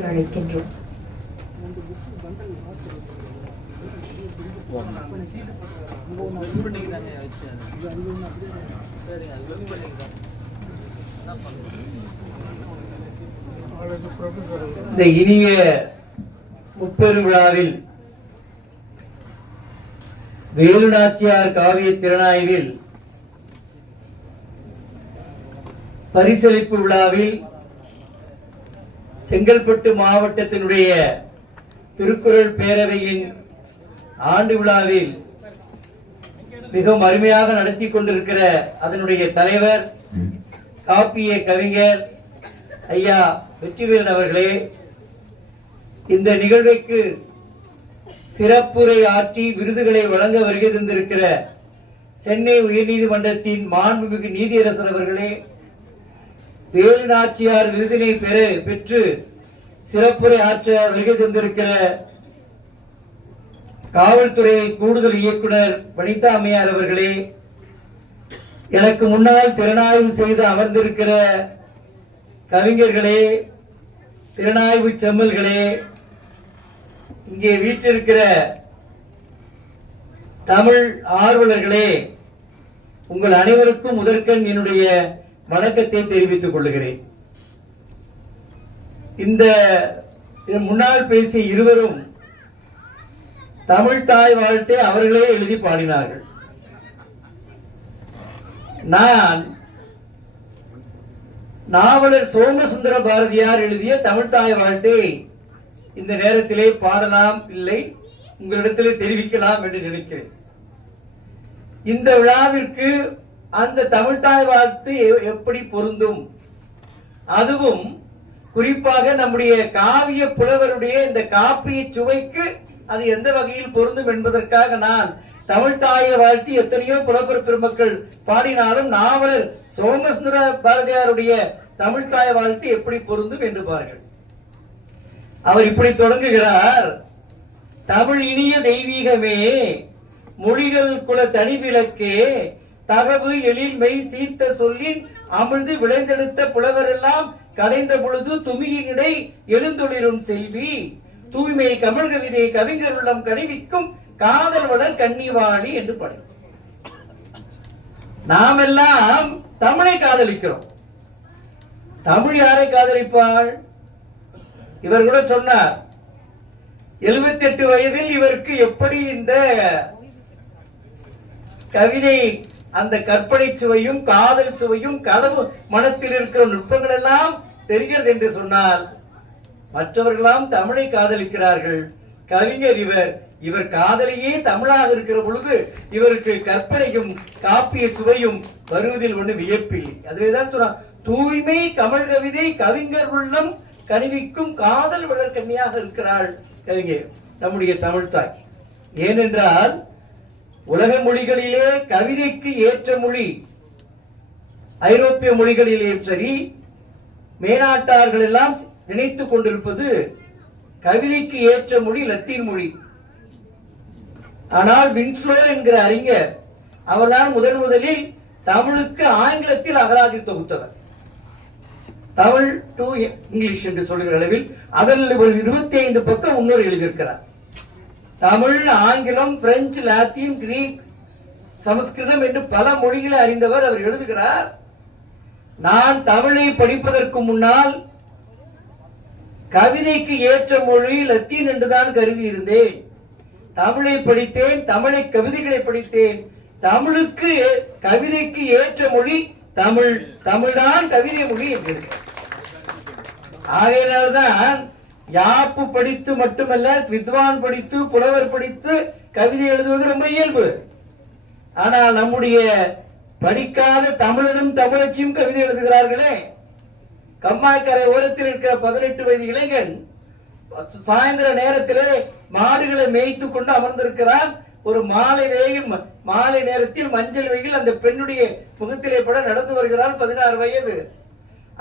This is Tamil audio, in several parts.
அழைக்கின்றோம். இந்த இனிய முப்பெரும் விழாவில் வேலுநாச்சியார் காவிய திறனாய்வில் பரிசளிப்பு விழாவில் செங்கல்பட்டு மாவட்டத்தினுடைய திருக்குறள் பேரவையின் ஆண்டு விழாவில் மிகவும் அருமையாக நடத்தி கொண்டிருக்கிற அதனுடைய தலைவர் காப்பிய கவிஞர் ஐயா வெற்றிவேலன் அவர்களே இந்த நிகழ்வைக்கு சிறப்புரை ஆற்றி விருதுகளை வழங்க வருகை தந்திருக்கிற சென்னை உயர்நீதிமன்றத்தின் மாண்புமிகு நீதியரசர் அவர்களே வேலு நாச்சியார் விருதினை பெற பெற்று சிறப்புரை ஆற்ற வருகை தந்திருக்கிற காவல்துறை கூடுதல் இயக்குனர் வனிதா அம்மையார் அவர்களே எனக்கு முன்னால் திறனாய்வு செய்து அமர்ந்திருக்கிற கவிஞர்களே திறனாய்வு செம்மல்களே இங்கே வீட்டிருக்கிற தமிழ் ஆர்வலர்களே உங்கள் அனைவருக்கும் முதற்கண் என்னுடைய வணக்கத்தை தெரிவித்துக் கொள்கிறேன். இந்த முன்னால் பேசிய இருவரும் தமிழ் தாய் வாழ்த்தை அவர்களே எழுதி பாடினார்கள். நான் நாவலர் சோமசுந்தர பாரதியார் எழுதிய தமிழ் தாய் வாழ்த்தை இந்த நேரத்திலே பாடலாம் இல்லை உங்களிடத்திலே தெரிவிக்கலாம் என்று நினைக்கிறேன். இந்த விழாவிற்கு அந்த தமிழ்தாய் வாழ்த்து எ- எப்படி பொருந்தும்? அதுவும் குறிப்பாக நம்முடைய காவிய புலவருடைய இந்த காப்பிய சுவைக்கு அது எந்த வகையில் பொருந்தும் என்பதற்காக நான் தமிழ் தாயை வாழ்த்தி எத்தனையோ புலவர் பெருமக்கள் பாடினாலும் நாவலர் சோமசுந்தர பாரதியாருடைய தமிழ் தாய் வாழ்த்து எப்படி பொருந்தும் என்று பாருங்கள். அவர் இப்படி தொடங்குகிறார். தமிழ் இனிய தெய்வீகமே மொழிகள் குல தனிவிலக்கே தகவு எழில் மெய் சீத்த சொல்லின் அமிழ்ந்து விளைந்தெடுத்த புலவரெல்லாம் கடைந்த பொழுது துமியினிடை எழுந்தொளிரும் செல்வி. தூய்மை கமல் கவிதை கவிஞர் உள்ளம் கணிவிக்கும் காதல் வளர் கன்னிவாணி என்று படை நாம் எல்லாம் தமிழை காதலிக்கிறோம். தமிழ் யாரை காதலிப்பாள்? இவர் கூட சொன்னார் 78 வயதில் இவருக்கு எப்படி இந்த கவிதை அந்த கற்பனை சுவையும் காதல் சுவையும் களவு மனத்தில் இருக்கிற நுட்பங்கள் எல்லாம் தெரிகிறது என்று சொன்னால் மற்றவர்களாம் தமிழை காதலிக்கிறார்கள். கவிஞர் இவர் இவர் காதலையே தமிழாக இருக்கிற பொழுது இவருக்கு கற்பனையும் காப்பிய சுவையும் வருவதில் ஒன்று வியப்பில்லை. அதுவேதான் சொன்னார் தூய்மை கமல் கவிதை கவிஞர் உள்ளம் கனிவிக்கும் காதல் வளர்க்கண்ணியாக இருக்கிறாள். கவிஞர் நம்முடைய தமிழ்த்தாய் ஏனென்றால் உலக மொழிகளிலே கவிதைக்கு ஏற்ற மொழி ஐரோப்பிய மொழிகளிலே சரி மேனாட்டார்கள் எல்லாம் நினைத்துக் கொண்டிருப்பது கவிதைக்கு ஏற்ற மொழி லத்தீன் மொழி. ஆனால் வின்ஸ்லோ என்கிற அறிஞர் அவர்தான் முதன் முதலில் தமிழுக்கு ஆங்கிலத்தில் அகராதி தொகுத்தவர். தமிழ் டு இங்கிலீஷ் என்று சொல்கிற அளவில் அதில் ஒரு இருபத்தி ஐந்து பக்கம் முன்னோர் எழுதியிருக்கிறார். தமிழ் ஆங்கிலம் பிரெஞ்சு லாத்தீன் கிரீக் சமஸ்கிருதம் என்று பல மொழிகளை அறிந்தவர் அவர் எழுதுகிறார். நான் தமிழை படிப்பதற்கு முன்னால் கவிதைக்கு ஏற்ற மொழி லத்தீன் என்றுதான் கருதி இருந்தேன் தமிழை படித்தேன் தமிழை கவிதைகளை படித்தேன். தமிழுக்கு கவிதைக்கு ஏற்ற மொழி தமிழ். தமிழ்தான் கவிதை மொழி என்று ஆகையினால்தான் யாப்பு படித்து மட்டுமல்ல வித்வான் படித்து புலவர் படித்து கவிதை எழுதுவது ரொம்ப இயல்பு. ஆனால் நம்முடைய படிக்காத தமிழனும் தமிழச்சியும் கவிதை எழுதுகிறார்களே. கம்மாய்க்கரை ஓரத்தில் இருக்கிற பதினெட்டு வயது இளைஞன் சாயந்தர நேரத்திலே மாடுகளை மேய்த்து கொண்டு அமர்ந்திருக்கிறான். ஒரு மாலை வெயில் மாலை நேரத்தில் மஞ்சள் வெயில் அந்த பெண்ணுடைய முகத்திலே பட நடந்து வருகிறாள் பதினாறு வயது.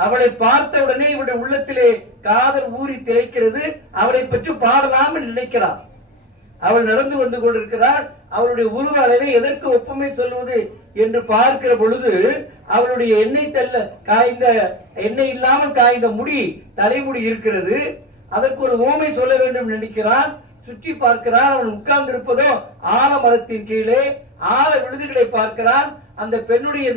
அவளை பார்த்த உடனே இவருடைய உள்ளத்திலே காதல் ஊறி திளைக்கிறது. அவளை பற்றி பாடலாம் நினைக்கிறார். நினைக்கிறான் அவள் நடந்து வந்து கொண்டிருக்கிறாள். அவளுடைய உருவ அளவை எதற்கு ஒப்புமை சொல்வது என்று பார்க்கிற பொழுது அவளுடைய எண்ணெய் தள்ள காய்ந்த எண்ணெய் இல்லாமல் காய்ந்த முடி தலைமுடி இருக்கிறது. அதற்கு ஒரு ஓமை சொல்ல வேண்டும் நினைக்கிறான். சுற்றி பார்க்கிறான். அவன் உட்கார்ந்து இருப்பதோ ஆலமரத்தின் கீழே ஆல விழுதுகளை பார்க்கிறான். அந்த பெண்ணுடைய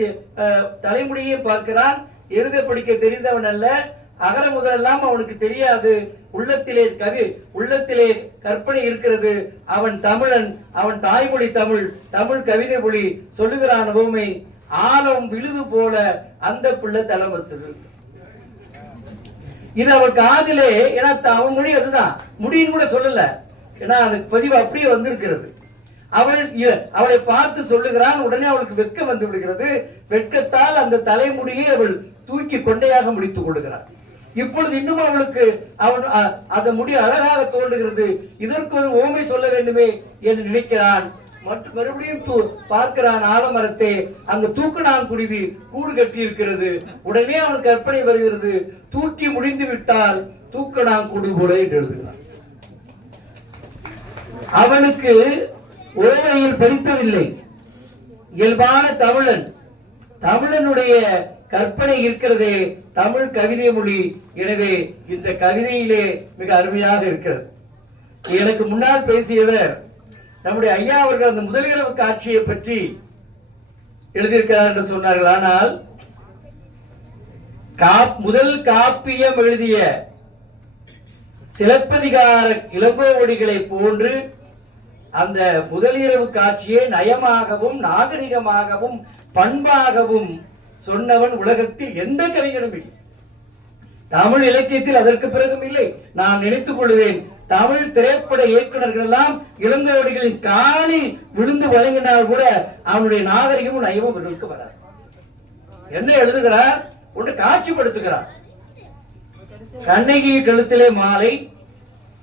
தலைமுடியை பார்க்கிறான். எழுத படிக்க தெரிந்தவன் அல்ல. அகர முதலெல்லாம் அவனுக்கு தெரியாது. உள்ளத்திலே கவி உள்ளத்திலே கற்பனை இருக்கிறது. அவன் தமிழன் அவன் தாய்மொழி தமிழ் தமிழ் கவிதை மொழி சொல்லுகிறான் உவமை. ஆழம் விழுது போல அந்த பிள்ளை தலைமசு இது அவள் காதிலே ஏன்னா அவன் மொழி அதுதான். முடியும் கூட சொல்லல. ஏன்னா அந்த பதிவு அப்படியே வந்திருக்கிறது. அவள் அவளை பார்த்து சொல்லுகிறான். உடனே அவளுக்கு வெட்கம் வந்து விடுகிறது. வெட்கத்தால் அந்த தலைமுடியை அவள் தூக்கி கொண்டையாக முடித்துக் கொள்கிறார் இப்பொழுது இன்னும் அவளுக்கு அவன் அந்த முடி அழகாக தோன்றுகிறது. இதற்கு ஒரு ஓமை சொல்ல வேண்டுமே என்று நினைக்கிறான். மற்றும் மறுபடியும் பார்க்கிறான் ஆலமரத்தை. அங்கு தூக்கணாங்குருவி கூடு கட்டி இருக்கிறது உடனே அவனுக்கு கற்பனை வருகிறது. தூக்கி முடிந்து விட்டால் தூக்கணாங்குடு போல என்று எழுதுகிறான். அவனுக்கு ஓமையில் படித்ததில்லை. இயல்பான தமிழன் தமிழனுடைய கற்பனை இருக்கிறதே தமிழ் கவிதை மொழி. எனவே இந்த கவிதையிலே மிக அருமையாக இருக்கிறது. எனக்கு முன்னால் பேசியவர் நம்முடைய ஐயா அவர்கள் அந்த முதலிரவு காட்சியை பற்றி எழுதியிருக்கிறார் என்று சொன்னார்கள். ஆனால் காப்- முதல் காப்பியம் எழுதிய சிலப்பதிகார இளங்கோவடிகளை போன்று அந்த முதலிரவு காட்சியை நயமாகவும் நாகரிகமாகவும் பண்பாகவும் சொன்னவன் உலகத்தில் எந்த கவிஞனும் இல்லை. தமிழ் இலக்கியத்தில் அதற்கு பிறகும் இல்லை. நான் நினைத்துக் கொள்வேன் தமிழ் திரைப்பட இயக்குநர்கள் எல்லாம் இளங்கோடிகளின் காலில் விழுந்து வழங்கினால் கூட அவனுடைய நாகரிகமும் நயமும் இவர்களுக்கு வராது. என்ன எழுதுகிறார்? ஒன்று காட்சிப்படுத்துகிறார். கண்ணகி கழுத்திலே மாலை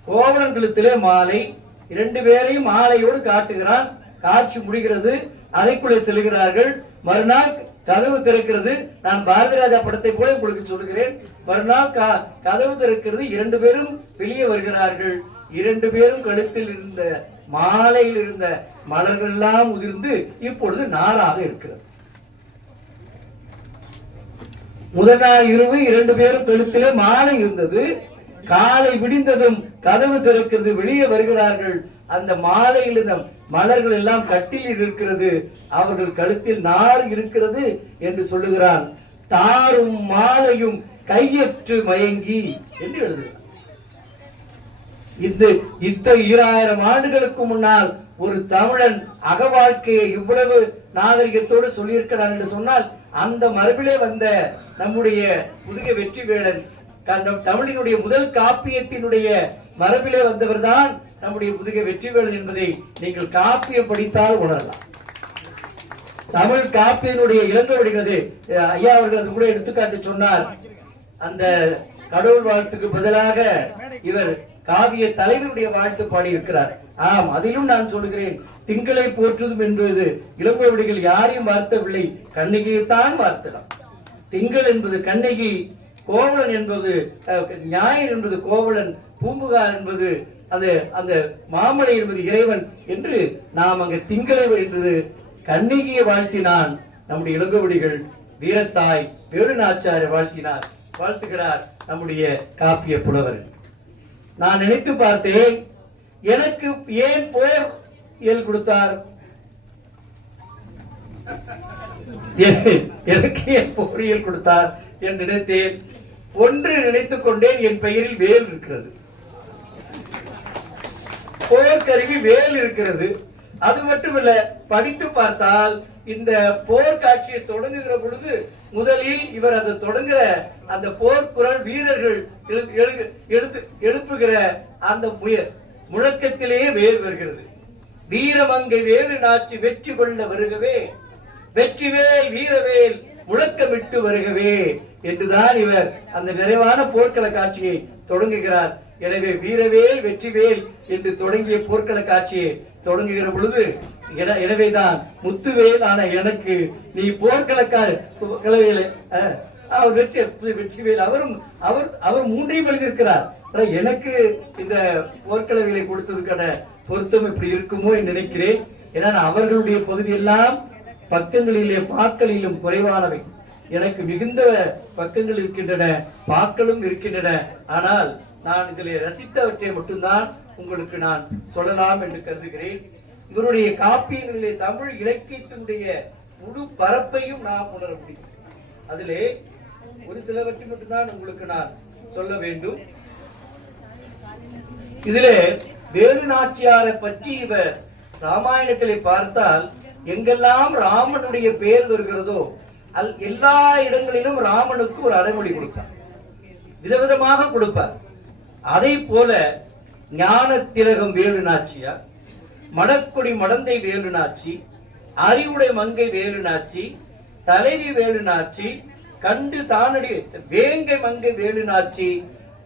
கோவலன் கழுத்திலே மாலை இரண்டு பேரையும் மாலையோடு காட்டுகிறான். காட்சி முடிகிறது. அறைக்குள்ளே செல்கிறார்கள். மறுநாள் கதவு திறக்கிறது. நான் பாரதி ராஜா படத்தை போல உங்களுக்கு சொல்லுகிறேன் மறுநாள் கதவு திறக்கிறது. இரண்டு பேரும் வெளியே வருகிறார்கள். இரண்டு பேரும் கழுத்தில் இருந்த மாலையில் இருந்த மலர்கள் எல்லாம் உதிர்ந்து இப்பொழுது நாராக இருக்கிறது. முதல் நாள் இரவு இரண்டு பேரும் கழுத்திலே மாலை இருந்தது. காலை விடிந்ததும் கதவு திறக்கிறது. வெளியே வருகிறார்கள். அந்த மாலையில் இருந்த மலர்கள் எல்லாம் கட்டில் இருக்கிறது. அவர்கள் கழுத்தில் நார் இருக்கிறது என்று சொல்லுகிறான். தாரும் மாலையும் கையற்று மயங்கி என்று எழுதுகிறார் இந்த இத்தனை ஈராயிரம் ஆண்டுகளுக்கு முன்னால் ஒரு தமிழன் அக வாழ்க்கையை இவ்வளவு நாகரிகத்தோடு சொல்லியிருக்கிறான் என்று சொன்னால் அந்த மரபிலே வந்த நம்முடைய புதிய வெற்றி வேளன் தமிழினுடைய முதல் காப்பியத்தினுடைய மரபிலே வந்தவர்தான் நம்முடைய புதுகை வெற்றி என்பதை நீங்கள் காப்பியம் படித்தால் உணரலாம். தமிழ் காப்பியனுடைய இளங்கோவடிகளது ஐயா அவர்கள் அது கூட எடுத்துக்காட்டு சொன்னார். அந்த கடவுள் வாழ்த்துக்கு பதிலாக இவர் காவிய தலைவருடைய வாழ்த்து பாடியிருக்கிறார். ஆம் அதிலும் நான் சொல்கிறேன் திங்களை போற்றுதும் என்பது இளங்கோவடிகள் யாரையும் வார்த்தவில்லை கண்ணகியைத்தான் வார்த்தலாம். திங்கள் என்பது கண்ணகி கோவலன் என்பது அஹ், ஞாயிறு என்பது கோவலன் பூம்புகார் என்பது அந்த அந்த மாமலை என்பது இறைவன் என்று நாம் அங்க திங்களை என்பது கண்ணகியை வாழ்த்தினான் நம்முடைய இளங்கோவடிகள் வீரத்தாய் வேலுநாச்சாரை வாழ்த்தினார். வாழ்த்துகிறார் நம்முடைய காப்பிய புலவர். நான் நினைத்து பார்த்தேன் எனக்கு ஏன் போர் இயல் கொடுத்தார்? எனக்கு ஏன் பொறியியல் கொடுத்தார் என்று நினைத்தேன். ஒன்று நினைத்துக் கொண்டேன் என் பெயரில் வேல் இருக்கிறது. போர்க்கருவி வேல் இருக்கிறது. அது மட்டும் இல்ல படித்து பார்த்தால் இந்த போர் காட்சியை தொடங்குகிற பொழுது முதலில் இவர் அதை தொடங்குற அந்த போர்க்குரல் வீரர்கள் எடுத்து எழுப்புகிற அந்த முய- முழக்கத்திலேயே வேல் வருகிறது. வீரமங்கை வேலு நாச்சு வெற்றி கொள்ள வருகவே வெற்றிவேல் வீரவேல் முழக்கமிட்டு வருகவே என்றுதான் இவர் அந்த நிறைவான போர்க்கள காட்சியை தொடங்குகிறார். எனவே வீரவேல் வெற்றிவேல் என்று தொடங்கிய போர்க்கள காட்சியை தொடங்குகிற பொழுது என- எனவேதான் முத்துவேல் ஆன எனக்கு நீ போர்க்களக்கார அவர் வெற்றி வெற்றிவேல் அவரும் அவர் அவர் மூன்றையும் எழுதியிருக்கிறார். எனக்கு இந்த போர்க்களவியலை கொடுத்ததுக்கான பொருத்தம் இப்படி இருக்குமோ நினைக்கிறேன். ஏன்னா அவர்களுடைய பகுதியெல்லாம் பக்கங்களிலே பாக்களிலும் குறைவானவை. எனக்கு மிகுந்த பக்கங்கள் இருக்கின்றன பாக்களும் இருக்கின்றன. ஆனால் நான் இதில் ரசித்தவற்றை மட்டும்தான் உங்களுக்கு நான் சொல்லலாம் என்று கருதுகிறேன். இவருடைய காப்பியங்களிலே தமிழ் இலக்கியத்தினுடைய முழு பரப்பையும் நாம் உணர முடியும். அதிலே ஒரு சிலவற்றை மட்டும்தான் உங்களுக்கு நான் சொல்ல வேண்டும். இதிலே வேலு நாச்சியாரை பற்றி இவர் ராமாயணத்திலே பார்த்தால் எங்கெல்லாம் ராமனுடைய பெயர் வருகிறதோ அல் எல்லா இடங்களிலும் ராமனுக்கு ஒரு அடைமொழி கொடுப்பார். விதவிதமாக கொடுப்பார். அதை போல ஞான திலகம் வேலுநாச்சியார் மணக்குடி மடந்தை வேலுநாச்சி அறிவுடை மங்கை வேலுநாச்சி தலைவி வேலுநாச்சி கண்டு தானடி வேங்கை மங்கை வேலுநாச்சி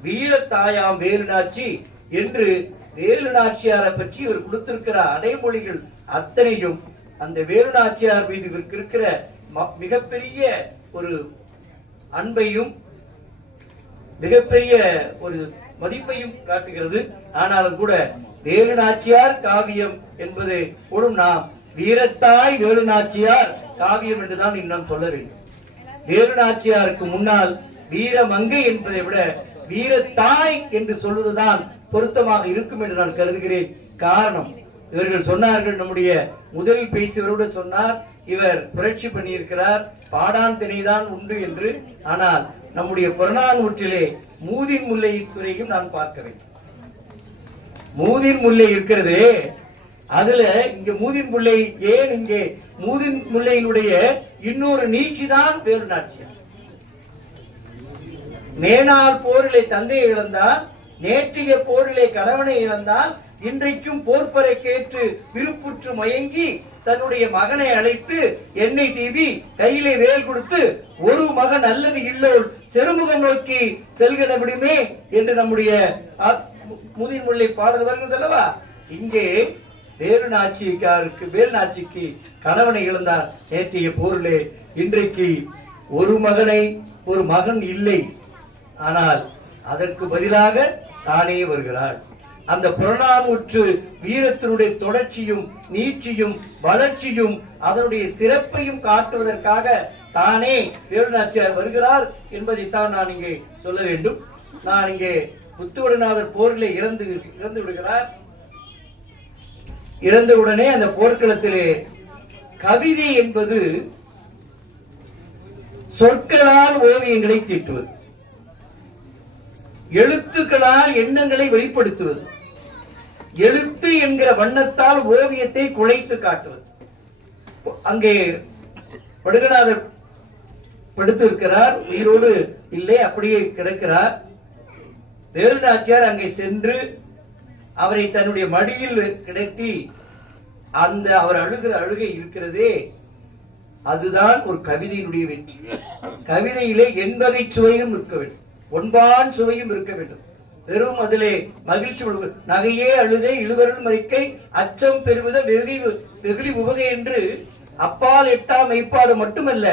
வீரத்தாயாம் வேலுநாச்சி என்று வேலுநாச்சியாரை பற்றி இவர் கொடுத்திருக்கிற அடைமொழிகள் அத்தனையும் அந்த வேலுநாச்சியார் மீது இவருக்கு இருக்கிற மிகப்பெரிய ஒரு அன்பையும் மிகப்பெரிய ஒரு மதிப்பையும் காட்டுகிறது. ஆனாலும் கூட வேலு நாச்சியார் காவியம் என்பது கூட நாம் வீரத்தாய் வேலு நாச்சியார் காவியம் என்றுதான் இன்னும் சொல்ல வேண்டும். வேலு நாச்சியாருக்கு முன்னால் வீரமங்கை என்பதை விட வீரத்தாய் என்று சொல்வதுதான் பொருத்தமாக இருக்கும் என்று நான் கருதுகிறேன். காரணம் இவர்கள் சொன்னார்கள் நம்முடைய முதலில் பேசியவரோடு சொன்னார் இவர் புரட்சி பண்ணியிருக்கிறார் பாடான் திணைதான் உண்டு என்று. ஆனால் நம்முடைய புறநானூற்றிலே மூதின் முல்லை துறையும் நான் பார்க்கிறேன் மூதின் முல்லை இருக்கிறதே. அதுல இங்க மூதின் முல்லை ஏன் இங்கே? மூதின் முல்லையினுடைய இன்னொரு நீட்சி தான் வேறு நாட்சியார் மேனாள் போரிலே தந்தையை இழந்தால் நேற்றைய போரிலே கணவனை இழந்தால் இன்றைக்கும் போர்ப்பரை கேட்டு விருப்புற்று மயங்கி தன்னுடைய மகனை அழைத்து எண்ணெய் தீவி கையிலே வேல் கொடுத்து ஒரு மகன் அல்லது இல்லோல் செருமுகம் நோக்கி செல்கிற விடுமே என்று நம்முடைய ஆ- முதிர் முல்லை பாடல் வருகிறது அல்லவா? இங்கே வேறு நாச்சிக்காருக்கு வேறு நாச்சிக்கு கணவனை இழந்தார். நேற்றைய போரிலே இன்றைக்கு ஒரு மகனை ஒரு மகன் இல்லை. ஆனால் அதற்கு பதிலாக தானே வருகிறாள். அந்த புறநானூற்று வீரத்தினுடைய தொடர்ச்சியும் நீட்சியும் வளர்ச்சியும் அதனுடைய சிறப்பையும் காட்டுவதற்காக தானே வேலுநாச்சியார் வருகிறார் என்பதைத்தான் நான் இங்கே சொல்ல வேண்டும். நான் இங்கே முத்துவடநாதர் போரிலே இறந்து இறந்து விடுகிறார். இறந்தவுடனே அந்த போர்க்களத்திலே கவிதை என்பது சொற்களால் ஓவியங்களை தீட்டுவது எழுத்துக்களால் எண்ணங்களை வெளிப்படுத்துவது எழுத்து என்கிற வண்ணத்தால் ஓவியத்தை குலைத்து காட்டுவது. அங்கே படுகநாதர் படுத்திருக்கிறார் உயிரோடு இல்லை அப்படியே கிடக்கிறார். வேலுநாச்சியார் அங்கே சென்று அவரை தன்னுடைய மடியில் கிடத்தி அந்த அவர் அழுகிற அழுகை இருக்கிறதே அதுதான் ஒரு கவிதையினுடைய வெற்றி. கவிதையிலே எண்வகை சுவையும் இருக்க வேண்டும். ஒன்பான் சுவையும் இருக்க வேண்டும். வெறும் அதிலே மகிழ்ச்சி நகையே அழுதே இழுவருள் மறிக்கை அச்சம் பெறுவத வெகுளி வெகுளி உவகை என்று அப்பால் எட்டா மெய்ப்பாடு மட்டுமல்ல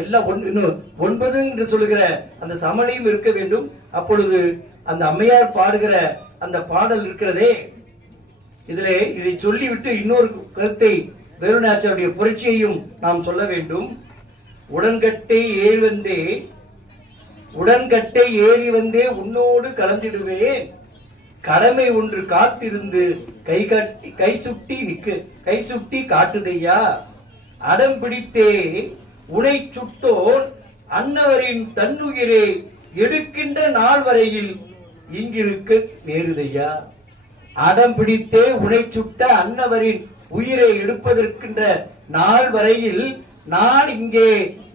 எல்லாம் இன்னும் ஒன்பது என்று சொல்லுகிற அந்த சமணியும் இருக்க வேண்டும். அப்பொழுது அந்த அம்மையார் பாடுகிற அந்த பாடல் இருக்கிறதே. இதிலே இதை சொல்லிவிட்டு இன்னொரு கருத்தை வேலுநாச்சாருடைய புரட்சியையும் நாம் சொல்ல வேண்டும். உடன்கட்டை ஏறி வந்தே உடன்கட்டை ஏறி வந்தே உன்னோடு கலந்திடுவேன். கடமை ஒன்று காத்திருந்து கை கட்டி கை சுட்டி நிக்கு கை சுட்டி காட்டுதையா? அடம் பிடித்தே உனை சுட்டோன் அன்னவரின் தன்னுயிரே எடுக்கின்ற நாள் வரையில் இங்கிருக்க நேருதையா? அடம் பிடித்தே உனை சுட்ட அன்னவரின் உயிரை எடுப்பதற்கின்ற நாள் வரையில் நான் இங்கே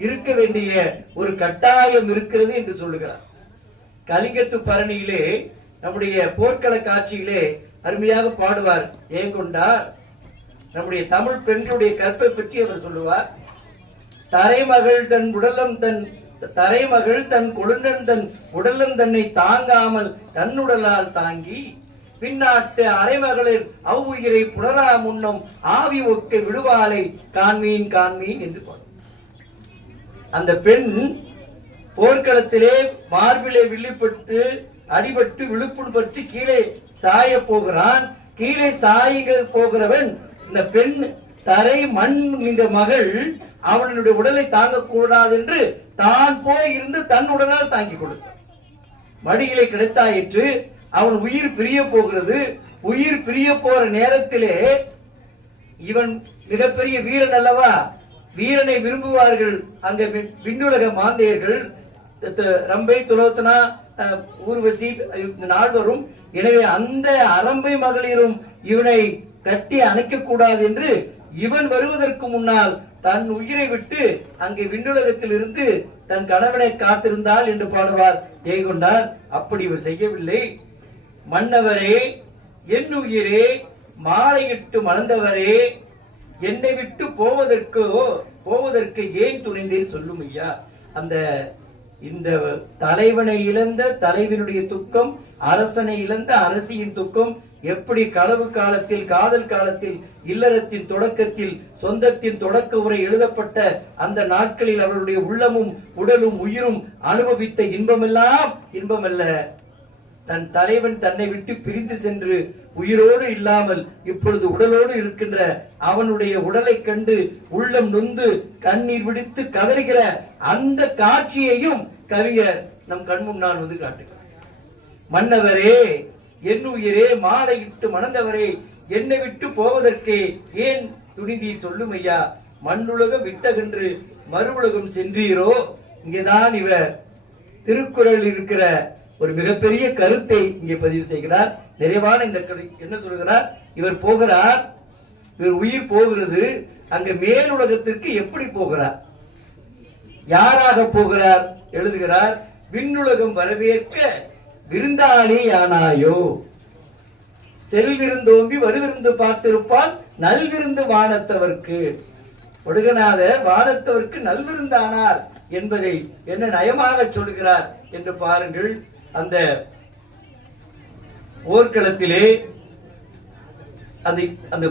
இருக்க வேண்டிய ஒரு கட்டாயம் இருக்கிறது என்று சொல்லுகிறார். கலிங்கத்து பரணியிலே நம்முடைய போர்க்கள காட்சியிலே அருமையாக பாடுவார். ஏங்கொண்டார் நம்முடைய தமிழ் பெண்களுடைய கற்பை பற்றி அவர் சொல்லுவார். தரைமகள் தன் உடலம் தன் தரைமகள் தன் கொழுந்தன் தன் உடலம் தன்னை தாங்காமல் தன்னுடலால் தாங்கி பின்னாட்டு அரைமகளிர் அவ்வுயிரை புணரா முன்னும் ஆவி ஒக்க விடுவாளை காண்மீன் காண்மீன் என்று பாடும். அந்த பெண் போர்க்களத்திலே மார்பிலே வில்லுப்பட்டு அடிபட்டு விழுப்புண் பற்றி கீழே சாய போகிறான். கீழே சாய்க போகிறவன் இந்த பெண் தரை மண் இந்த மகள் அவனுடைய உடலை தாங்கக்கூடாது என்று தான் போய் இருந்து தன் உடலால் தாங்கிக் கொடுத்தார் மடியிலே கிடைத்தாயிற்று. அவன் உயிர் பிரிய போகிறது. உயிர் பிரிய போற நேரத்திலே இவன் மிகப்பெரிய வீரன் அல்லவா? வீரனை விரும்புவார்கள். அங்க விண்ணுலக மாந்தையர்கள் த- ரம்பை துலோத்தனா ஊர்வசி இந்த நால்வரும். எனவே அந்த அரம்பை மகளிரும் இவனை கட்டி அணைக்க கூடாது என்று இவன் வருவதற்கு முன்னால் தன் உயிரை விட்டு அங்கே விண்ணுலகத்தில் இருந்து தன் கணவனை காத்திருந்தாள் என்று பாடுவார். ஜெயகொண்டார் அப்படி இவர் செய்யவில்லை. மன்னவரே என் உயிரே மாலையிட்டு மணந்தவரே என்னை விட்டு போவதற்கோ போவதற்கு ஏன் துணிந்தீர் சொல்லும் ஐயா அந்த இந்த தலைவனை இழந்த தலைவனுடைய துக்கம் அரசனை இழந்த அரசியின் துக்கம் எப்படி களவு காலத்தில் காதல் காலத்தில் இல்லறத்தின் தொடக்கத்தில் சொந்தத்தின் தொடக்க உரை எழுதப்பட்ட அந்த நாட்களில் அவருடைய உள்ளமும் உடலும் உயிரும் அனுபவித்த இன்பமெல்லாம் இன்பமல்ல. தன் தலைவன் தன்னை விட்டு பிரிந்து சென்று உயிரோடு இல்லாமல் இப்பொழுது உடலோடு இருக்கின்ற அவனுடைய உடலை கண்டு உள்ளம் நொந்து கண்ணீர் விடுத்து கதறுகிற அந்த காட்சியையும் கவிஞர் நம் கண் முன்னால் வந்து காட்டுகிறார். மன்னவரே என் உயிரே மாலையிட்டு மணந்தவரே என்னை விட்டு போவதற்கே ஏன் துணிதி சொல்லும் ஐயா மண்ணுலகம் விட்டகன்று மறுவுலகம் சென்றீரோ? இங்கேதான் இவர் திருக்குறள் இருக்கிற ஒரு மிகப்பெரிய கருத்தை இங்கே பதிவு செய்கிறார். நிறைவான இந்த என்ன சொல்கிறார்? இவர் போகிறார். இவர் உயிர் போகிறது. அங்க மேல் உலகத்திற்கு எப்படி போகிறார்? யாராக போகிறார்? எழுதுகிறார் விண்ணுலகம் வரவேற்க விருந்தாளி ஆனாயோ செல்விருந்தோம்பி வருவிருந்து பார்த்திருப்பால் நல்விருந்து வானத்தவர்க்கு. ஒடுகநாத வானத்தவர்க்கு நல்விருந்தானார் என்பதை என்ன நயமாக சொல்கிறார் என்று பாருங்கள். அந்த போர்க்களத்திலே அது அந்த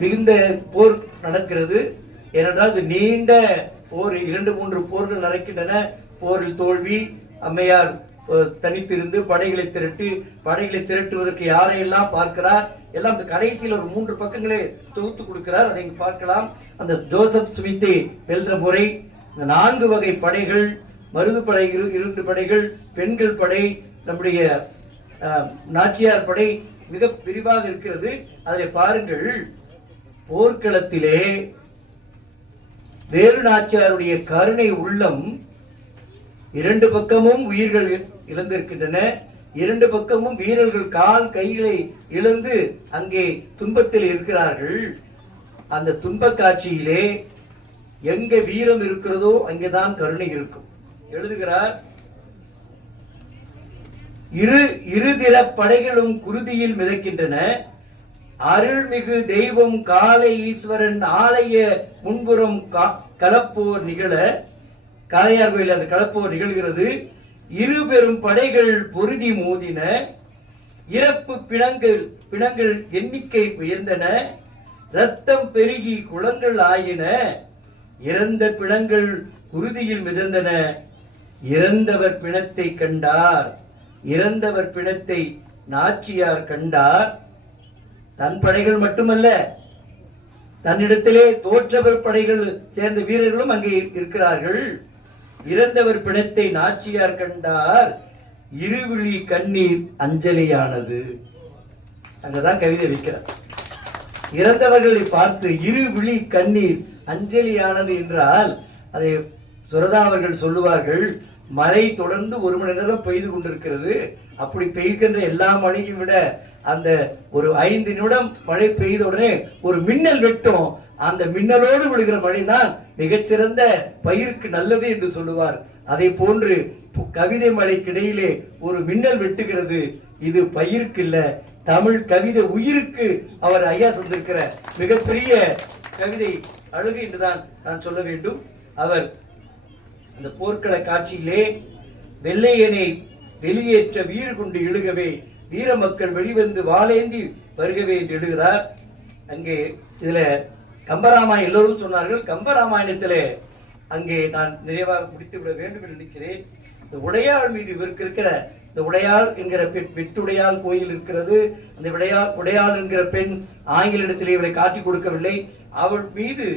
மிகுந்த போர் நடக்கிறது. ஏனென்றால் அது நீண்ட போர் இரண்டு மூன்று போர்கள் நடக்கின்றன. போரில் தோல்வி அம்மையார் தனித்திருந்து படைகளை திரட்டு படைகளை திரட்டுவதற்கு யாரையெல்லாம் பார்க்கிறார்? எல்லாம் கடைசியில் ஒரு மூன்று பக்கங்களே தொகுத்து கொடுக்கிறார். அதை பார்க்கலாம். அந்த ஜோசப் சுமித்து வெல்ற முறை இந்த நான்கு வகை படைகள் மருது படை இரு- இரண்டு படைகள் பெண்கள் படை நம்முடைய அஹ், நாச்சியார் படை மிக விரிவாக இருக்கிறது. அதை பாருங்கள் போர்க்களத்திலே வேறு நாச்சியாருடைய கருணை உள்ளம் இரண்டு பக்கமும் உயிர்கள் இழந்திருக்கின்றன. இரண்டு பக்கமும் வீரர்கள் கால் கைகளை இழந்து அங்கே துன்பத்தில் இருக்கிறார்கள். அந்த துன்ப காட்சியிலே எங்க வீரம் இருக்கிறதோ அங்கேதான் கருணை இருக்கும். எழுதுகிறார் இரு இருதில படைகளும் குருதியில் மிதக்கின்றன. அருள்மிகு தெய்வம் காலை ஈஸ்வரன் ஆலய முன்புறம் கா- கலப்போர் நிகழ காளையார் கோயில் அந்த கலப்போர் நிகழ்கிறது. இரு பெரும் படைகள் பொருதி மோதின இறப்பு பிணங்கள் பிணங்கள் எண்ணிக்கை உயர்ந்தன. ரத்தம் பெருகி குளங்கள் ஆயின இறந்த பிணங்கள் குருதியில் மிதந்தன. இறந்தவர் பிணத்தை கண்டார். இறந்தவர் பிணத்தை நாச்சியார் கண்டார். தன் படைகள் மட்டுமல்ல தன்னிடத்திலே தோற்றவர் படைகள் சேர்ந்த வீரர்களும் அங்கே இருக்கிறார்கள். இறந்தவர் பிணத்தை நாச்சியார் கண்டார். இருவிழி கண்ணீர் அஞ்சலியானது. அங்கதான் கவிதை வைக்கிறார். இறந்தவர்களை பார்த்து இரு விழி கண்ணீர் அஞ்சலியானது என்றால் அதை சுரதா அவர்கள் சொல்லுவார்கள் மழை தொடர்ந்து ஒரு மணி நேரம் பெய்து கொண்டிருக்கிறது. அப்படி பெய்கின்ற எல்லா மழையும் விட அந்த ஒரு ஐந்து நிமிடம் மழை பெய்த உடனே ஒரு மின்னல் வெட்டும். அந்த மின்னலோடு விழுகிற மழை தான் மிகச்சிறந்த பயிருக்கு நல்லது என்று சொல்லுவார். அதை போன்று கவிதை மழைக்கிடையிலே ஒரு மின்னல் வெட்டுகிறது. இது பயிருக்கு இல்ல தமிழ் கவிதை உயிருக்கு அவர் ஐயா சந்திருக்கிற மிகப்பெரிய கவிதை அழகு என்றுதான் நான் சொல்ல வேண்டும். அவர் அந்த போர்க்கள காட்சியிலே வெள்ளையனை வெளியேற்ற வீறு கொண்டு இழுகவே வீர மக்கள் வெளிவந்து வாளேந்தி வருகவே என்று எழுகிறார். அங்கே இதுல கம்பராமாயணம் எல்லோரும் சொன்னார்கள் கம்பராமாயணத்திலே அங்கே நான் நிறைவாக முடித்து விட வேண்டும் என்று நினைக்கிறேன். இந்த உடையாள் மீது இவருக்கு இருக்கிற இந்த உடையாள் என்கிற பெண் வெட்டுடையாள் கோயில் இருக்கிறது அந்த விடையாள் உடையாள் என்கிற பெண் ஆங்கிலத்திலே இவரை காட்டி கொடுக்கவில்லை. அவள் மீது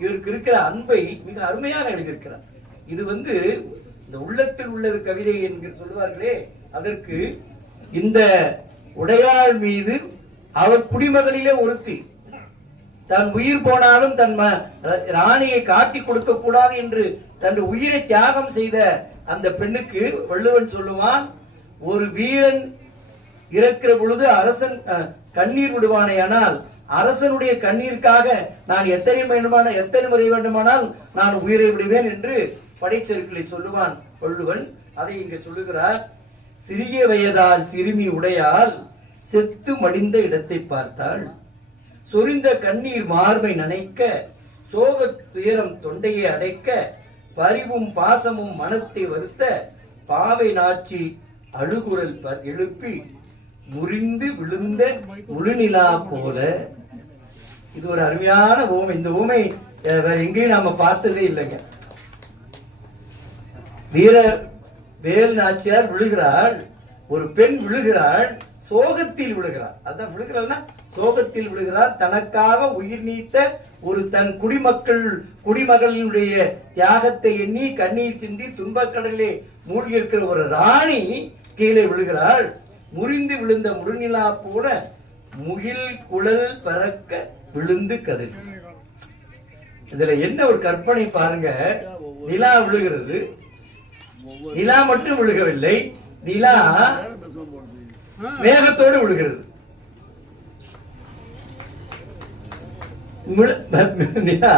இவருக்கு இருக்கிற அன்பை மிக அருமையாக எழுதியிருக்கிறார். இது வந்து இந்த உள்ளத்தில் உள்ளது கவிதை என்கிற சொல்லுவார்களே அதற்கு இந்த உடையாள் மீது அவர் குடிமகளிலே ஒருத்தி. தன் உயிர் போனாலும் தன் ராணியை காட்டி கொடுக்க கூடாது என்று தன் உயிரை தியாகம் செய்த அந்த பெண்ணுக்கு வள்ளுவன் சொல்லுவான் ஒரு வீரன் இறக்கிற பொழுது அரசன் அஹ், கண்ணீர் விடுவானேயானால் அரசனுடைய கண்ணீருக்காக நான் எத்தனை வேண்டுமான எத்தனை முறை வேண்டுமானால் நான் உயிரை விடுவேன் என்று படைச்செருக்களை சொல்லுவான் கொள்ளுவன் அதை இங்கு சொல்லுகிறார் சிறிய வயதால் சிறுமி உடையால் செத்து மடிந்த இடத்தை பார்த்தாள். சொரிந்த கண்ணீர் மார்பை நனைக்க சோக துயரம் தொண்டையை அடைக்க பரிவும் பாசமும் மனத்தை வருத்த பாவை நாச்சி அழுகுரல் ப- எழுப்பி முறிந்து விழுந்த முழுநிலா போல. இது ஒரு அருமையான ஓமை. இந்த ஓமை வேற எங்கேயும் நாம பார்த்ததே இல்லைங்க. வீர வேல் நாச்சியார் விழுகிறாள் ஒரு பெண் விழுகிறாள் சோகத்தில் விழுகிறாள். அதான் விழுகிறாள்னா சோகத்தில் விழுகிறாள் தனக்காக உயிர் நீத்த ஒரு தன் குடிமக்கள் குடிமகளினுடைய தியாகத்தை எண்ணி கண்ணீர் சிந்தி துன்பக்கடலே மூழ்கி இருக்கிற ஒரு ராணி கீழே விழுகிறாள். முறிந்து விழுந்த முழுநிலா போல முகில் குழல் பறக்க விழுந்து கதிர் இதுல என்ன ஒரு கற்பனை பாருங்க. நிலா விழுகிறது. நிலா மட்டும் விழுகவில்லை. நிலா வேகத்தோடு விழுகிறது. நிலா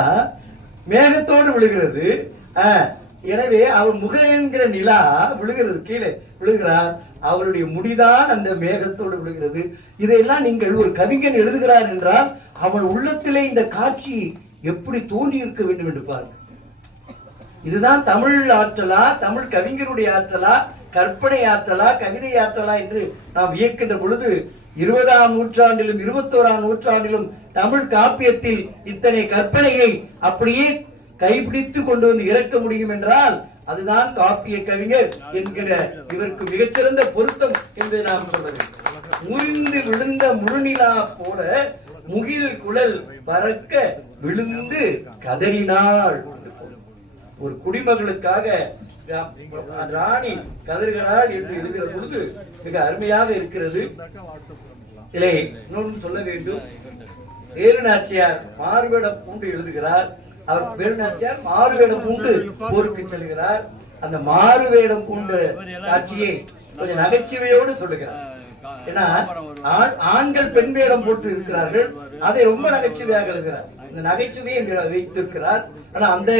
மேகத்தோடு விழுகிறது. எனவே அவர் முக என்கிற நிலா விழுகிறது. கீழே விழுகிறார். அவருடைய முடிதான் அந்த மேகத்தோடு விழுகிறது. இதையெல்லாம் நீங்கள் ஒரு கவிஞன் எழுதுகிறார் என்றால் அவன் உள்ளத்திலே இந்த காட்சி எப்படி தோன்றி இருக்க வேண்டும் என்று பாருங்கள். இதுதான் தமிழ் ஆற்றலா தமிழ் கவிஞருடைய ஆற்றலா கற்பனை ஆற்றலா கவிதை ஆற்றலா என்று நாம் வியக்கின்ற பொழுது இருபதாம் நூற்றாண்டிலும் இருபத்தோராம் நூற்றாண்டிலும் தமிழ் காப்பியத்தில் இத்தனை கற்பனையை அப்படியே கைப்பிடித்து கொண்டு வந்து இறக்க முடியும் என்றால் அதுதான் காப்பிய கவிஞர் என்கிற இவருக்கு மிகச்சிறந்த பொருத்தம் என்று நாம் சொல்வது. முறிந்து விழுந்த முழுநிலா போல முகில் குழல் பறக்க விழுந்து கதறினாள். ஒரு குடிமகளுக்காக ராணி கதறுகிறாள் என்று எழுதுகிற பொழுது மிக அருமையாக இருக்கிறது. இல்லை இன்னொன்று சொல்ல வேண்டும். வேலுநாச்சியார் மாறுவேடம் பூண்டு எழுதுகிறார். அவர் வேலுநாச்சியார் மாறுவேடம் பூண்டு போருக்கு செல்கிறார். அந்த மாறுவேடம் பூண்டு காட்சியை கொஞ்சம் நகைச்சுவையோடு சொல்லுகிறார். ஏன்னா ஆண்- ஆண்கள் பெண் வேடம் போட்டு இருக்கிறார்கள். அதை ரொம்ப நகைச்சுவையாக எழுதுகிறார். இந்த நகைச்சுவையை இங்கு வைத்திருக்கிறார். ஆனா அந்த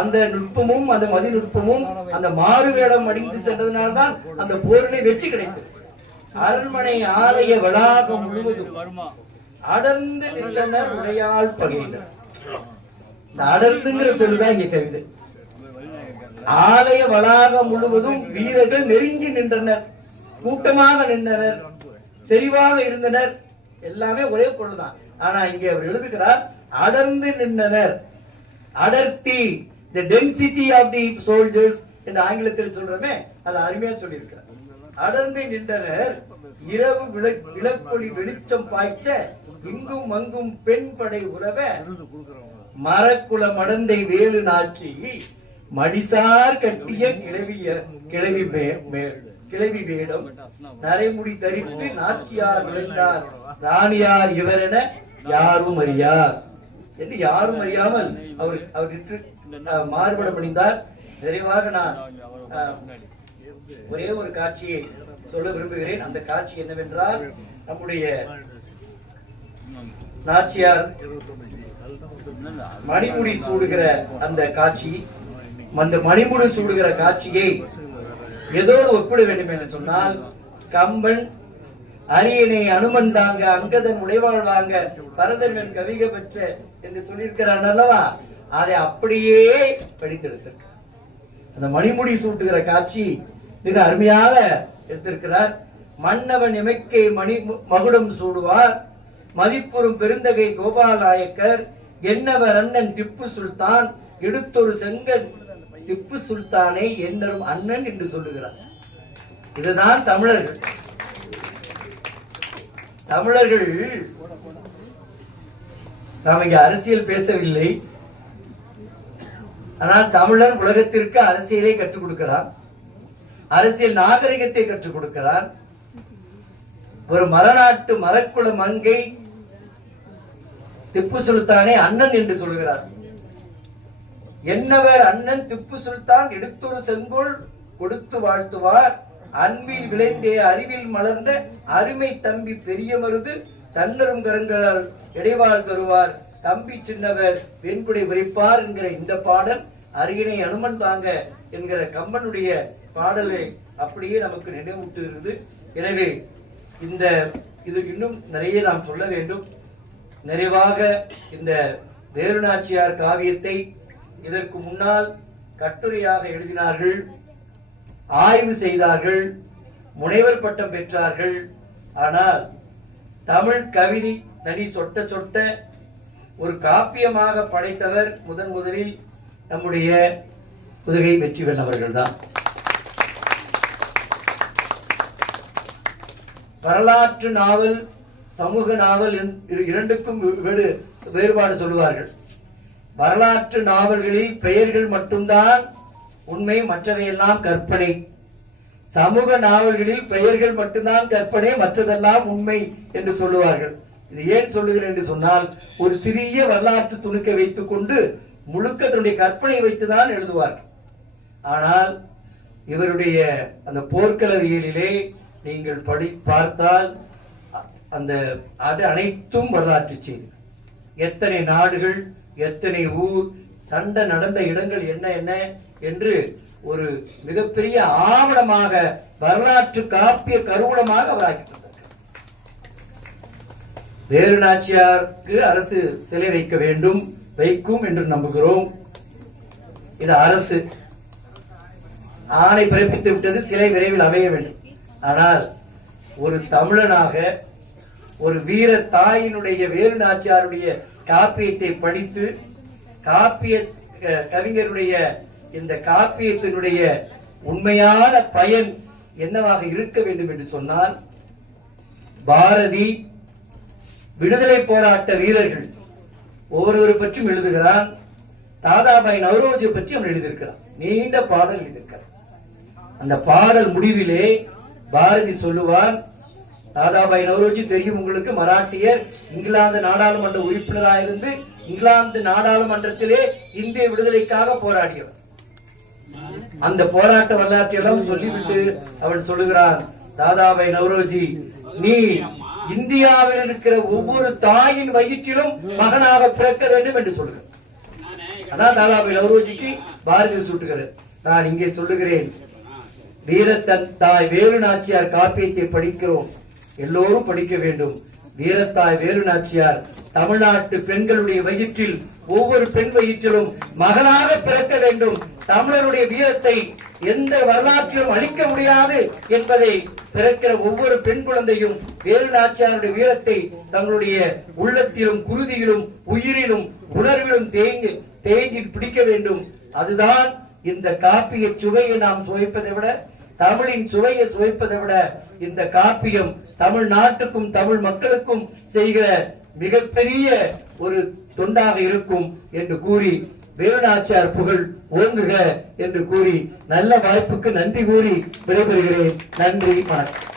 அந்த நுட்பமும் அந்த மதி நுட்பமும் அந்த மாறு வேடம் அணிந்து சென்றதனால்தான் அந்த போரிலே வெற்றி கிடைத்தது. அரண்மனை ஆலய வளாகம் முழுவதும் அடர்ந்து நின்றனர் உடையாள் பகையினர் இந்த அடர்ந்துங்கிற சொல்லுதான் இங்க கவிதை. ஆலய வளாகம் முழுவதும் வீரர்கள் நெருங்கி நின்றனர். கூட்டமாக நின்றனர். செறிவாக இருந்தனர். எல்லாமே ஒரே பொருள்தான். ஆனா இங்க அவர் எழுதுகிறார் அடர்ந்து நின்றனர். அடர்த்தி the density of the soldiers என்று ஆங்கிலத்தில் சொல்றமே அது அருமையா சொல்லியிருக்கிறார். அடர்ந்து நின்றனர் இரவு விளக் விளக்கொளி வெளிச்சம் பாய்ச்ச இங்கும் அங்கும் பெண் படை உறவ மரக்குல மடந்தை வேலு நாச்சி மடிசார் கட்டிய கிழவிய கிழவி மே- கிழவி வேடம் நரைமுடி தரித்து நாச்சியார் விளைந்தார். ராணியார் இவரென யாரும் அறியார். என்று யாரும் அறியாமல் அவர் அவர் மாறுபட முடிந்தார் மாறுபடம் நிறைவாக நான் ஒரே ஒரு காட்சியை சொல்ல விரும்புகிறேன். அந்த காட்சி என்னவென்றால் நம்முடைய நாச்சியார் மணிமுடி சூடுகிற அந்த காட்சி அந்த மணிமுடி சூடுகிற காட்சியை எதோடு ஒப்பிட வேண்டும் என்று சொன்னால் கம்பன் அரியணை அனுமன் தாங்க அங்கதன் உடைவாழ்வாங்க பரதன் கவிக பெற்ற என்று சொல்லியிருக்கிறான் அல்லவா? அதை அப்படியே படித்தெடுத்திருக்க அந்த மணிமுடி சூட்டுகிற காட்சி மிக அருமையாக எடுத்திருக்கிறார். மன்னவன் இமைக்கை மணி மகுடம் சூடுவார். மதிப்புறும் பெருந்தகை கோபால் நாயக்கர் என்னவர் அண்ணன் திப்பு சுல்தான் எடுத்தொரு செங்கன் திப்பு சுல்தானை என்னரும் அண்ணன் என்று சொல்லுகிறார். இதுதான் தமிழர்கள். தமிழர்கள் நாம் இங்க அரசியல் பேசவில்லை. ஆனால் தமிழர் உலகத்திற்கு அரசியலை கற்றுக் கொடுக்கிறான் அரசியல் நாகரிகத்தை கற்றுக் கொடுக்கிறான் ஒரு மரநாட்டு மரக்குள மங்கை திப்பு சுல்தானே அண்ணன் என்று சொல்கிறார். என்னவர் அண்ணன் திப்பு சுல்தான்? எடுத்தொரு செங்கோல் கொடுத்து வாழ்த்துவார். அன்பில் விளைந்தே அறிவில் மலர்ந்த அருமை தம்பி பெரிய மருது தன்னரும் கரங்களால் இடைவாள் தருவார். தம்பி சின்னவர் வெண்குடை விரிப்பார் என்கிற இந்த பாடல் அருகினை அனுமன் தாங்க என்கிற கம்பனுடைய பாடலை அப்படியே நமக்கு நினைவூட்டுகிறது. எனவே இந்த இது இன்னும் நிறைய நாம் சொல்ல வேண்டும். நிறைவாக இந்த வேலுநாச்சியார் காவியத்தை இதற்கு முன்னால் கட்டுரையாக எழுதினார்கள். ஆய்வு செய்தார்கள் முனைவர் பட்டம் பெற்றார்கள். ஆனால் தமிழ் கவிதை தனி சொட்ட சொட்ட ஒரு காப்பியமாக படைத்தவர் முதன் முதலில் நம்முடைய புதுகை வெற்றிவேல் அவர்கள்தான். வரலாற்று நாவல் சமூக நாவல் என்- இரு- இரண்டுக்கும் வேறு வேறுபாடு சொல்லுவார்கள். வரலாற்று நாவல்களில் பெயர்கள் மட்டும்தான் உண்மை மற்றவையெல்லாம் கற்பனை. சமூக நாவல்களில் பெயர்கள் மட்டும்தான் கற்பனை மற்றதெல்லாம் உண்மை என்று சொல்லுவார்கள். இது ஏன் சொல்லுகிறேன் என்று சொன்னால் ஒரு சிறிய வரலாற்று துணுக்கை வைத்துக் கொண்டு முழுக்க தன்னுடைய கற்பனை வைத்துதான் எழுதுவார்கள். ஆனால் இவருடைய அந்த போர்க்களவியலிலே நீங்கள் படி பார்த்தால் அந்த அது அனைத்தும் வரலாற்று செய்தி. எத்தனை நாடுகள் எத்தனை ஊர் சண்டை நடந்த இடங்கள் என்ன என்ன என்று ஒரு மிகப்பெரிய ஆவணமாக வரலாற்று காப்பிய கருவூலமாக அவர் ஆக்கிட்டு வேறு நாச்சியாருக்கு அரசு சிலை வைக்க வேண்டும் வைக்கும் என்று நம்புகிறோம். இது அரசு. ஆணை பிறப்பித்து விட்டது சிலை விரைவில் அமைய வேண்டும். ஆனால் ஒரு தமிழனாக ஒரு வீர தாயினுடைய வேறு நாச்சியாருடைய காப்பியத்தை படித்து காப்பிய கவிஞருடைய இந்த காப்பியத்தினுடைய உண்மையான பயன் என்னவாக இருக்க வேண்டும் என்று சொன்னால் பாரதி விடுதலை போராட்ட வீரர்கள் ஒவ்வொருவரை பற்றியும் எழுதுகிறான். தாதாபாய் நவரோஜி பற்றி அவன் எழுதியிருக்கிறான். நீண்ட பாடல் எழுதியிருக்கிறான். அந்த பாடல் முடிவிலே பாரதி சொல்லுவார் தாதாபாய் நவரோஜி தெரியும் உங்களுக்கு மராட்டியர் இங்கிலாந்து நாடாளுமன்ற உறுப்பினராக இருந்து இங்கிலாந்து நாடாளுமன்றத்திலே இந்திய விடுதலைக்காக போராடியவர். அந்த போராட்ட வரலாற்றையெல்லாம் சொல்லிவிட்டு அவன் சொல்லுகிறான் தாதாவை நௌரோஜி நீ இந்தியாவில் இருக்கிற ஒவ்வொரு தாயின் வயிற்றிலும் மகனாக பிறக்க வேண்டும் என்று சொல்லுகிறேன் அதான் தாதாபாய் நவரோஜிக்கு பாரதி சுட்டுகிறது நான் இங்கே சொல்லுகிறேன் வீரத்தன் தாய் வேலு நாச்சியார் காப்பியத்தை படிக்கிறோம். எல்லோரும் படிக்க வேண்டும். வீரத்தாய் வேலு நாச்சியார் தமிழ்நாட்டு பெண்களுடைய வயிற்றில் ஒவ்வொரு பெண் வயிற்றிலும் மகனாக பிறக்க வேண்டும். தமிழருடைய வீரத்தை எந்த வரலாற்றிலும் அழிக்க முடியாது என்பதை பிறக்கிற ஒவ்வொரு பெண் குழந்தையும் வேலு நாச்சியாருடைய வீரத்தை தங்களுடைய உள்ளத்திலும் குருதியிலும் உயிரிலும் உணர்விலும் தேங்கி தேங்கி பிடிக்க வேண்டும். அதுதான் இந்த காப்பிய சுவையை நாம் சுவைப்பதை விட தமிழின் சுவையை சுவைப்பதை விட இந்த காப்பியம் தமிழ் நாட்டுக்கும் தமிழ் மக்களுக்கும் செய்கிற மிகப்பெரிய ஒரு தொண்டாக இருக்கும் என்று கூறி வேலுநாச்சியார் புகழ் ஓங்குக என்று கூறி நல்ல வாய்ப்புக்கு நன்றி கூறி விடைபெறுகிறேன். நன்றி வணக்கம்.